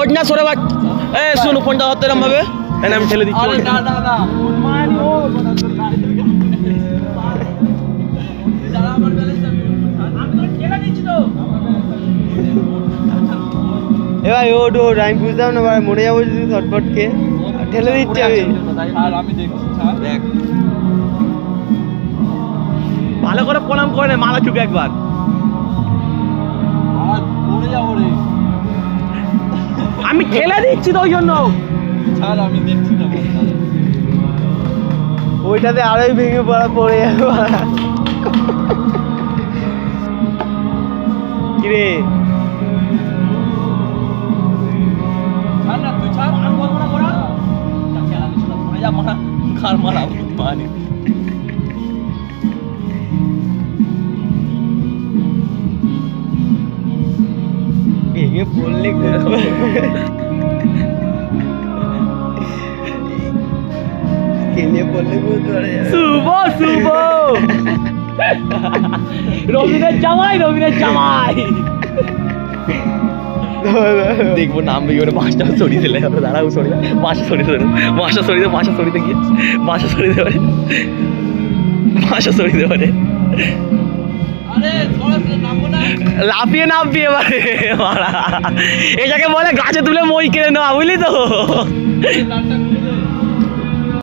ওঠ না সরে বাট এ শুন ফোনটা ধরতে এরম ভাবে এনে আমি ঠেলে দিচ্ছি আরে না না না মানি ও দাদা আমার ব্যালেন্স আমি তো ঠেলা দিচ্ছি তো এ ভাই ওঠ ওঠ আমি বুঝলাম না ভাই মরে যাবো যদি শর্টপটকে ঠেলে দিচ্ছি আমি আর আমি দেখছি ছাড় দেখ ভালো করে প্রণাম করে নে মালা চুকে একবার আর পড়ে যাবো রে আমি ঠেলে দিচ্ছি তো ওই জন্য ছাড় আমি দেখছি না ওইটাতে আরোই ভেঙে পড়ে যাবো কিরে ছাড় না তুই ছাড় আর বলবো না বড়া খেলা দিচ্ছি না পড়ে যা মারা খার মারা মানে ভেঙে পড়লে কেলিয়ে পড়লে বুঝতে পারে শুভ শুভ রবিনের জামাই দেখবো নাম বিয়ে করে বাসটা সরিয়ে দিলে দাঁড়াও সরিয়ে বাসা সরিয়ে দেবে বাসা সরিয়ে গিয়ে বাসা সরিয়ে দেবে বাসা সরিয়ে দেবে আরে সরাসরি নামবো না লাফিয়ে নামবি এবারে এটাকে বলে গাছে তুলে মই কিনে নেওয়া বুঝলি তো লাটটা